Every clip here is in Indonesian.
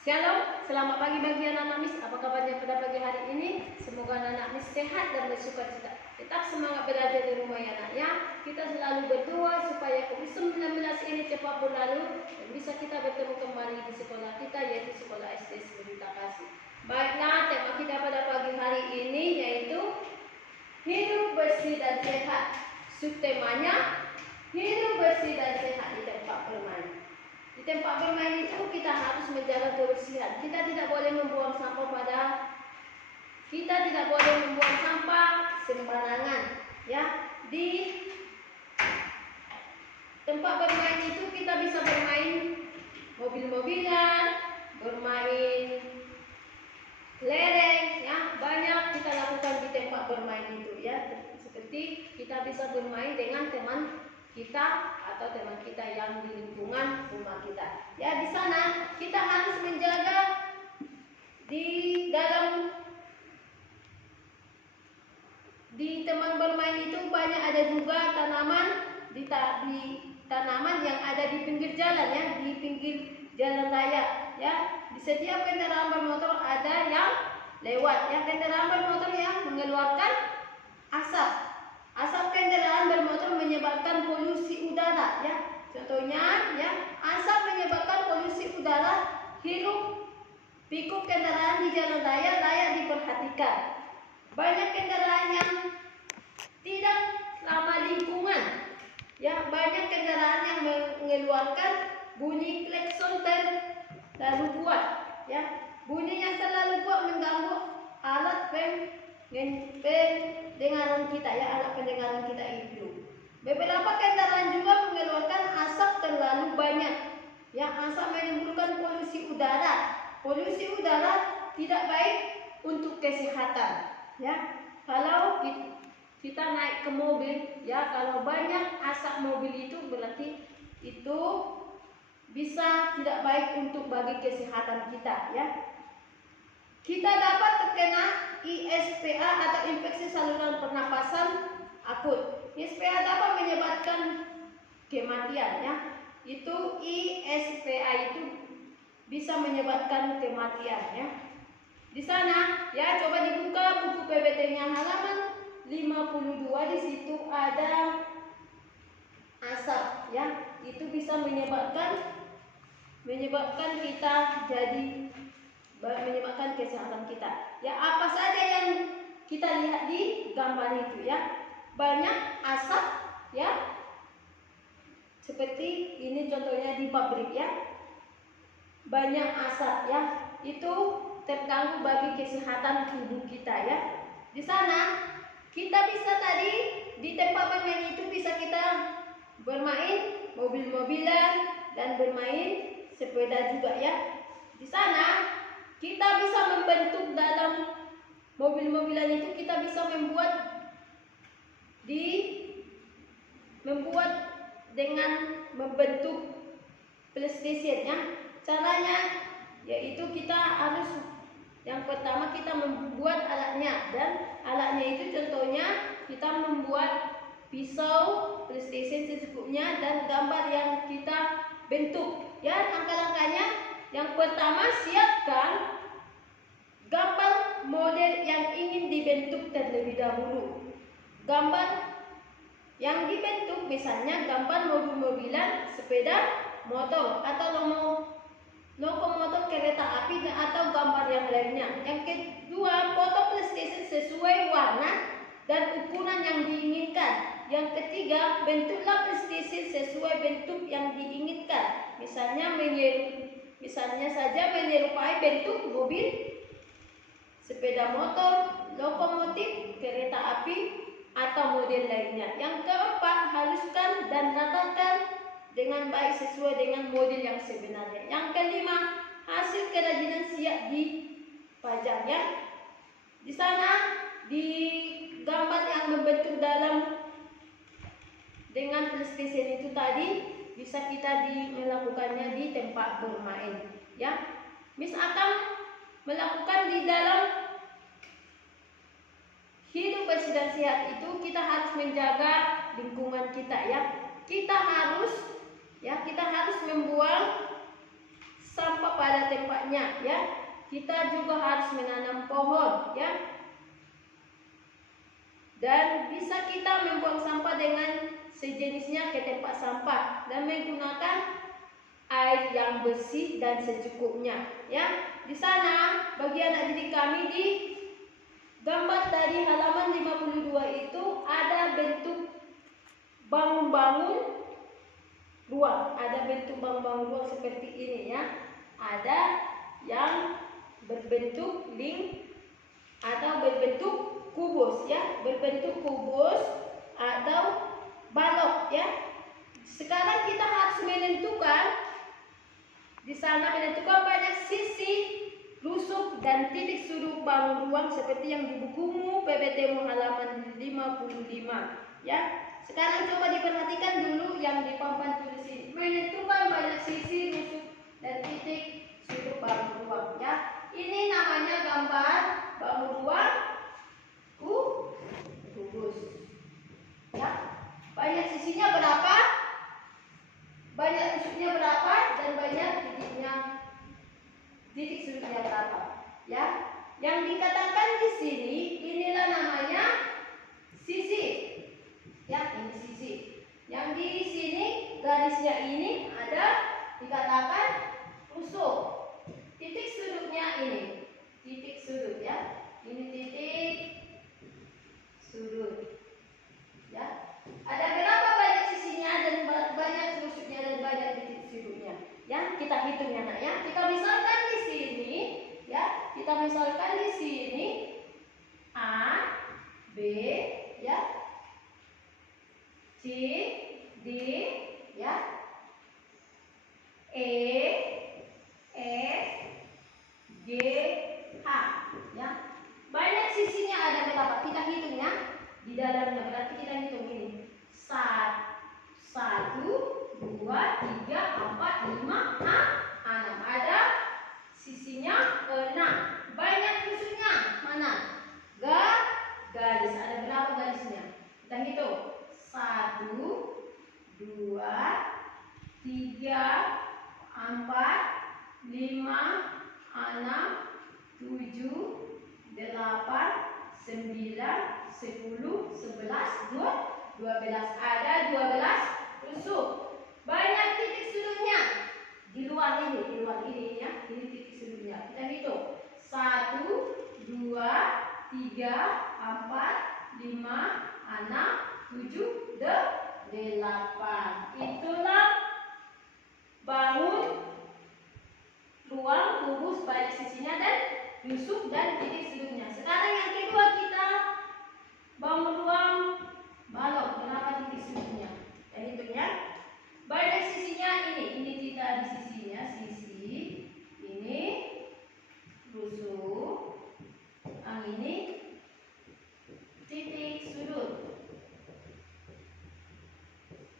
Shalom, selamat pagi bagi anak-anak Miss. Apa kabarnya pada pagi hari ini? Semoga anak-anak Miss sehat dan bersukacita. Tetap semangat belajar di rumah ya nak ya. Kita selalu berdoa supaya COVID-19 ini cepat berlalu dan bisa kita bertemu kembali di sekolah kita, yaitu sekolah SD Seberita Kasih. Baiklah, tema kita pada pagi hari ini yaitu hidup bersih dan sehat. Subtemanya hidup bersih dan sehat di tempat bermain. Di tempat bermain itu kita harus menjaga kebersihan. Kita tidak boleh membuang sampah sembarangan. Ya, di tempat bermain itu kita bisa bermain mobil-mobilan, bermain lereng, ya banyak kita lakukan di tempat bermain itu ya. Seperti kita bisa bermain dengan teman kita atau teman kita yang di lingkungan rumah kita. Ya, di sana kita harus menjaga di teman bermain itu banyak ada juga tanaman yang ada di pinggir jalan ya, di pinggir jalan raya ya. Di setiap kendaraan bermotor ada yang lewat ya, kendaraan bermotor yang mengeluarkan asap. Asap kendaraan bermotor menyebabkan polusi udara ya. Contohnya ya, asap menyebabkan polusi udara. Hiruk pikuk kendaraan di jalan raya layak diperhatikan. Banyak kendaraan yang tidak ramah lingkungan. Ya, banyak kendaraan yang mengeluarkan bunyi klakson terlalu kuat ya. Bunyi yang terlalu kuat mengganggu alat pendengaran kita ya, alat pendengaran kita itu. Beberapa kendaraan juga mengeluarkan asap terlalu banyak. Ya, asap menimbulkan polusi udara. Polusi udara tidak baik untuk kesehatan. Ya, kalau kita naik ke mobil, ya kalau banyak asap mobil itu berarti itu bisa tidak baik untuk bagi kesehatan kita ya. Kita dapat terkena ISPA atau infeksi saluran pernapasan akut. ISPA dapat menyebabkan kematian ya. Itu ISPA itu bisa menyebabkan kematian ya. Di sana ya, coba dibuka buku PBT-nya halaman 52, di situ ada asap ya. Itu bisa menyebabkan kita menyebabkan kesehatan kita. Ya, apa saja yang kita lihat di gambar itu ya. Banyak asap ya. Seperti ini contohnya di pabrik ya. Banyak asap ya. Itu terganggu bagi kesehatan tubuh kita ya. Di sana kita bisa tadi di tempat bermain itu bisa kita bermain mobil-mobilan dan bermain sepeda juga ya. Di sana kita bisa membentuk dalam mobil-mobilan itu, kita bisa membuat dengan membentuk PlayStation ya. Caranya yaitu kita harus yang pertama kita membuat alatnya, dan alatnya itu contohnya kita membuat pisau PlayStation secukupnya dan gambar yang kita bentuk ya. Langkah-langkahnya, yang pertama siapkan gambar model yang ingin dibentuk terlebih dahulu. Gambar yang dibentuk misalnya gambar mobil-mobilan, sepeda motor atau lokomotor kereta api atau gambar yang lainnya. Yang kedua, foto PlayStation sesuai warna dan ukuran yang diinginkan. Yang ketiga, bentuklah PlayStation sesuai bentuk yang diinginkan. Misalnya saja menyerupai bentuk mobil, sepeda motor, lokomotif, kereta api atau model lainnya. Yang keempat, haluskan dan ratakan dengan baik sesuai dengan model yang sebenarnya. Yang kelima, hasil kerajinan siap dipajang ya. Di sana di gambar yang membentuk dengan PlayStation itu tadi bisa kita melakukannya di tempat bermain ya. Miss akan melakukan di dalam hidup bersih dan sehat itu kita harus menjaga lingkungan kita ya. Kita harus membuang sampah pada tempatnya, ya. Kita juga harus menanam pohon, ya. Dan bisa kita membuang sampah dengan sejenisnya ke tempat sampah dan menggunakan air yang bersih dan secukupnya, ya. Di sana bagi anak didik kami di gambar dari halaman 52 itu ada bentuk bangun-bangun ruang. Ada bentuk bangun-bangun ruang seperti ini, ya. Ada yang berbentuk ring atau berbentuk kubus, ya. Berbentuk kubus atau balok, ya. Sekarang kita harus menentukan di sana banyak sisi, rusuk dan titik sudut bangun ruang seperti yang di bukumu PPTmu halaman 55, ya. Sekarang coba diperhatikan dulu yang di papan tulis ini. Menentukan banyak sisi, rusuk dan titik sudut bangun ruang, ya. Ini namanya gambar bangun ruang kubus, ya. Banyak sisinya berapa? Banyak rusuknya berapa? Dan banyak titik sudutnya berapa, ya. Yang dikatakan di sini inilah namanya sisi, ya. Ini sisi. Yang di sini garisnya ini ada dikatakan rusuk. Titik sudutnya ini titik sudut, ya. Ini titik sudut, ya. Ada berapa banyak sisinya dan banyak rusuknya dan banyak titik sudutnya, ya. Kita hitung, ya, nak, ya. Kita misalkan di sini, ya. Kita misalkan di sini A, B, ya, C, D, ya, E, F, G, H, ya. Banyak sisinya ada berapa? Kita hitung, ya. Di dalamnya berarti kita hitung ini. 1, 2, 3, 4, 5, 6. Ada sisinya 6. Banyak rusuknya mana? Garis. Ada berapa garisnya? Kita hitung. 1, 2, 3, 4, 5, 6, 7, 8, 9, 10, 11, 12. Ada 12 rusuk. Banyak titik sudutnya di luar ini, ya. Ini titik sudutnya. Kita hitung. 1, 2, 3, 4, 5, 6, 7, 8. Itulah bangun ruang kubus, banyak sisinya dan rusuk dan titik sudutnya. Sekarang yang kedua kita bangun ruang balok. Berapa titik sudutnya? Kita hitung, ya. Banyak sisinya ini kita di sisinya, sisi ini rusuk, yang ini titik sudut.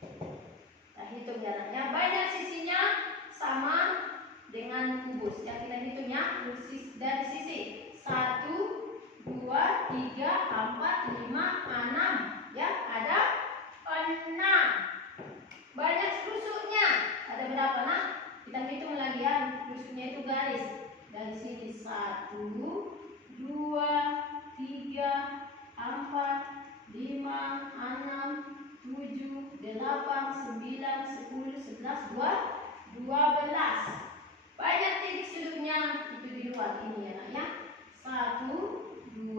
Kita hitung jaraknya. Banyak sisinya sama dengan kubus, ya. Kita hitungnya dari sisi 1, 2, 3, 4, 5, 6, ya. Ada 6. Banyak rusuknya. Ada berapa, nak? Kita hitung lagi, ya. Rusuknya itu garis. Dari sini 1, 2, 3, 4, 5, 6, 7, 8, 9, 10, 11, 12. Banyak titik sudutnya itu di luar ini, ya, nak, ya. 1, 2,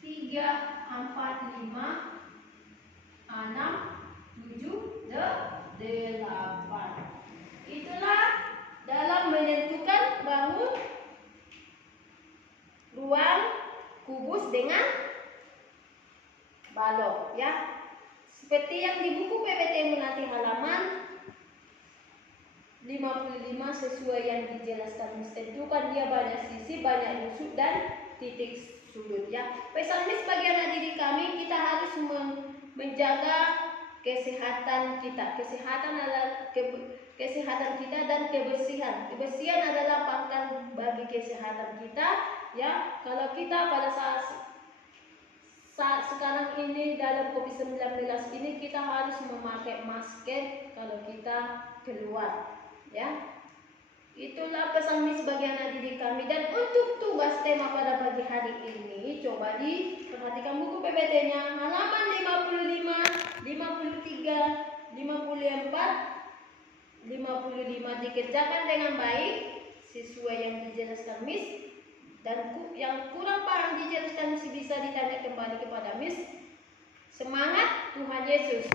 3, 4, 5, 6, 7, 8. Itulah dalam menentukan bangun ruang kubus dengan balok, ya. Seperti yang di buku PPTmu nanti halaman 55 sesuai yang dijelaskan. Tentukan dia banyak sisi, banyak rusuk dan titik sudut, ya. Pesan Miss bagi anak didik kami, kita harus menjaga kesehatan kita. Kesehatan adalah kesehatan kita dan kebersihan. Kebersihan adalah pangkal bagi kesehatan kita, ya. Kalau kita pada saat sekarang ini dalam COVID-19 ini kita harus memakai masker kalau kita keluar, ya. Itulah pesan Miss bagi anak didik kami. Dan untuk tugas tema pada pagi hari ini, coba diperhatikan buku PPT-nya halaman 55, 53, 54, 55 dikerjakan dengan baik sesuai yang dijelaskan Miss. Dan yang kurang paham dijelaskan Miss bisa ditanya kembali kepada Miss. Semangat, Tuhan Yesus